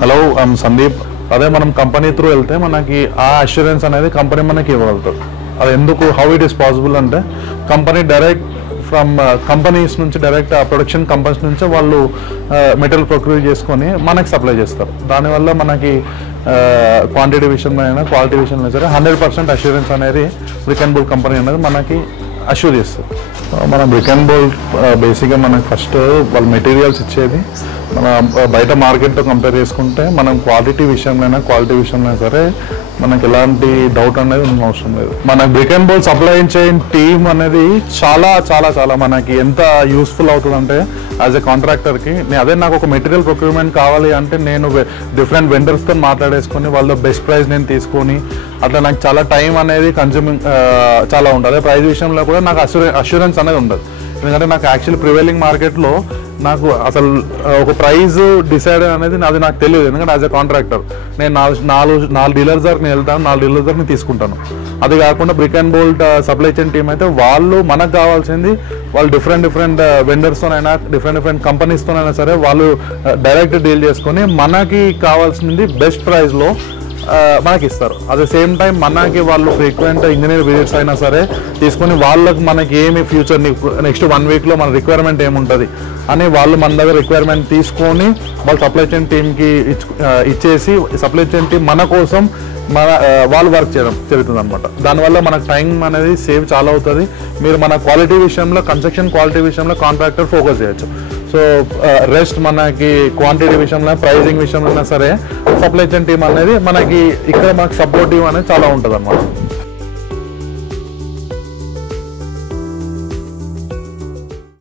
Hello I'm Sandeep. అదే మనం company through వెళ్తే మనకి ఆ అష్యూరెన్స్ అనేది కంపెనీ మనకి ఇవ్వగలుగుతుంది. అది ఎందుకు, హౌ ఇట్ ఈస్ పాసిబుల్ అంటే కంపెనీ డైరెక్ట్ ఫ్రమ్ కంపెనీస్ నుంచి డైరెక్ట్ ప్రొడక్షన్ కంపెనీస్ నుంచి వాళ్ళు మెటీరియల్ ప్రొక్యూర్ చేసుకొని మనకి సప్లై చేస్తారు. దానివల్ల మనకి క్వాంటిటీ విషయంలో అయినా క్వాలిటీ విషయంలో సరే 100% అష్యూరెన్స్ అనేది బ్రిక్ అండ్ బోల్ట్ కంపెనీ అనేది మనకి అష్యూర్ చేస్తుంది. మన బ్రిక్ అండ్ బోల్ట్ బేసిక్గా మనకి ఫస్ట్ వాళ్ళ మెటీరియల్స్ ఇచ్చేది మన బయట మార్కెట్తో కంపేర్ చేసుకుంటే మనం క్వాలిటీ విషయంలో సరే మనకి ఎలాంటి డౌట్ అనేది అవసరం లేదు. మన brick and bolt supply chain team అనేది చాలా చాలా చాలా మనకి ఎంత యూస్ఫుల్ అవుతుందంటే యాజ్ ఎ కాంట్రాక్టర్కి అదే నాకు ఒక మెటీరియల్ ప్రొక్యూర్మెంట్ కావాలి అంటే నేను డిఫరెంట్ వెండర్స్తో మాట్లాడేసుకొని వాళ్ళ బెస్ట్ ప్రైస్ నేను తీసుకొని అట్లా నాకు చాలా టైం అనేది కన్జ్యూమింగ్ చాలా ఉంటుంది. అదే ప్రైస్ విషయంలో కూడా నాకు అష్యూరెన్స్ అనేది ఉండదు. ఎందుకంటే నాకు యాక్చువల్లీ ప్రివైలింగ్ మార్కెట్లో నాకు అసలు ఒక ప్రైజ్ డిసైడ్ అనేది అది నాకు తెలియదు. ఎందుకంటే యాజ్ ఎ కాంట్రాక్టర్ నేను నాలుగు డీలర్స్ దగ్గర నేను వెళ్తాను, 4 డీలర్స్ దగ్గర నేను తీసుకుంటాను. అది కాకుండా brick and bolt supply chain team అయితే వాళ్ళు మనకు కావాల్సింది వాళ్ళు డిఫరెంట్ వెండర్స్తోనైనా డిఫరెంట్ కంపెనీస్తోనైనా సరే వాళ్ళు డైరెక్ట్ డీల్ చేసుకొని మనకి కావాల్సింది బెస్ట్ ప్రైస్లో మనకి ఇస్తారు. అట్ ద సేమ్ టైం మనకి వాళ్ళు ఫ్రీక్వెంట్ ఇంజనీర్ విజిట్స్ అయినా సరే తీసుకొని వాళ్ళకి మనకి ఏమి ఫ్యూచర్ నెక్స్ట్ 1 వీక్లో మన రిక్వైర్మెంట్ ఏముంటుంది అని వాళ్ళు మన దగ్గర రిక్వైర్మెంట్ తీసుకొని వాళ్ళు సప్లై చైన్ టీమ్కి ఇచ్చేసి సప్లై చైన్ టీమ్ మన కోసం వాళ్ళు వర్క్ చేయడం జరుగుతుంది అనమాట. దానివల్ల మనకు టైం అనేది సేవ్ చాలా అవుతుంది. మీరు మన క్వాలిటీ విషయంలో కన్స్ట్రక్షన్ క్వాలిటీ విషయంలో కాంట్రాక్టర్ ఫోకస్ చేయొచ్చు. సో రెస్ట్ మనకి క్వాంటిటీ విషయంలో ప్రైజింగ్ విషయంలో సరే సప్లై చైన్ టీమ్ అనేది మనకి ఇక్కడ మనకు సపోర్టివ్ అనేది చాలా ఉంటుంది అనమాట.